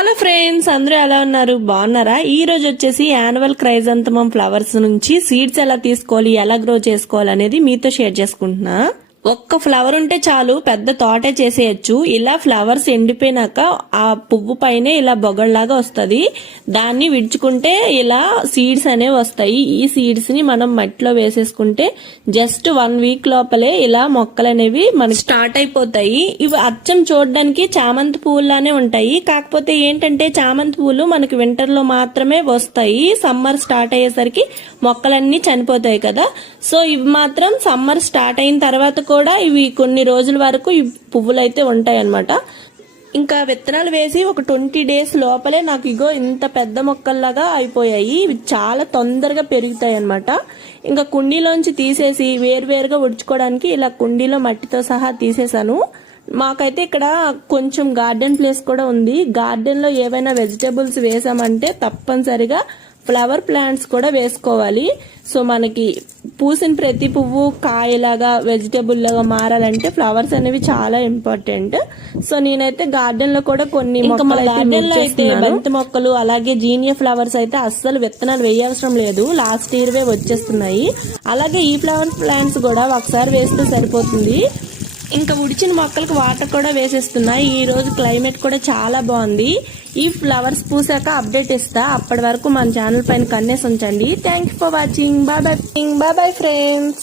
Hello friends, అందరూ ఎలా ఉన్నారు? బాగున్నారా? ఈ రోజు వచ్చేసి యాన్యువల్ క్రైజాంథమం ఫ్లవర్స్ నుంచి సీడ్స్ ఎలా తీసుకోవాలి, ఎలా గ్రో చేసుకోవాలి అనేది మీతో షేర్ చేసుకుంటున్నా. ఒక్క ఫ్లవర్ ఉంటే చాలు, పెద్ద తోటే చేసేయచ్చు. ఇలా ఫ్లవర్స్ ఎండిపోయినాక ఆ పువ్వు పైనే ఇలా బొగల్లాగా వస్తుంది. దాన్ని విడుచుకుంటే ఇలా సీడ్స్ అనేవి వస్తాయి. ఈ సీడ్స్ ని మనం మట్టిలో వేసేసుకుంటే జస్ట్ 1 వీక్ లోపలే ఇలా మొక్కలు అనేవి మనకి స్టార్ట్ అయిపోతాయి. ఇవి అచ్చం చూడడానికి చామంతి పువ్వులానే ఉంటాయి. కాకపోతే ఏంటంటే చామంతి పువ్వులు మనకి వింటర్ లో మాత్రమే వస్తాయి. సమ్మర్ స్టార్ట్ అయ్యేసరికి మొక్కలన్నీ చనిపోతాయి కదా. సో ఇవి మాత్రం సమ్మర్ స్టార్ట్ అయిన తర్వాత కూడా ఇవి కొన్ని రోజుల వరకు ఈ పువ్వులు అయితే ఉంటాయి అన్నమాట. ఇంకా విత్తనాలు వేసి ఒక 20 డేస్ లోపలే నాకు ఇగో ఇంత పెద్ద మొక్కల్లాగా అయిపోయాయి. ఇవి చాలా తొందరగా పెరుగుతాయి అన్నమాట. ఇంకా కుండీలోంచి తీసేసి వేరువేరుగా ఉడుచుకోవడానికి ఇలా కుండీలో మట్టితో సహా తీసేసాను. మాకైతే ఇక్కడ కొంచెం గార్డెన్ ప్లేస్ కూడా ఉంది. గార్డెన్ లో ఏవైనా వెజిటేబుల్స్ వేసామంటే తప్పనిసరిగా ఫ్లవర్ ప్లాంట్స్ కూడా వేసుకోవాలి. సో మనకి పూసిన ప్రతి పువ్వు కాయలాగా వెజిటేబుల్ లాగా మారాలంటే ఫ్లవర్స్ అనేవి చాలా ఇంపార్టెంట్. సో నేనైతే గార్డెన్ లో కూడా కొన్ని బంతి మొక్కలు అలాగే జీనియా ఫ్లవర్స్ అయితే అస్సలు విత్తనాలు వేయాల్సిన లేదు, లాస్ట్ ఇయర్ వచ్చేస్తున్నాయి. అలాగే ఈ ఫ్లవర్ ప్లాంట్స్ కూడా ఒకసారి వేస్తే సరిపోతుంది. ఇంకా ఉడిచిన మొక్కలకు వాటర్ కూడా వేసేస్తున్నాయి. ఈ రోజు క్లైమేట్ కూడా చాలా బాగుంది. ఈ ఫ్లవర్స్ పూసాక అప్డేట్ ఇస్తా. అప్పటి వరకు మన ఛానల్ పైన కన్నేసి ఉంచండి. Thank you for watching. Bye bye friends.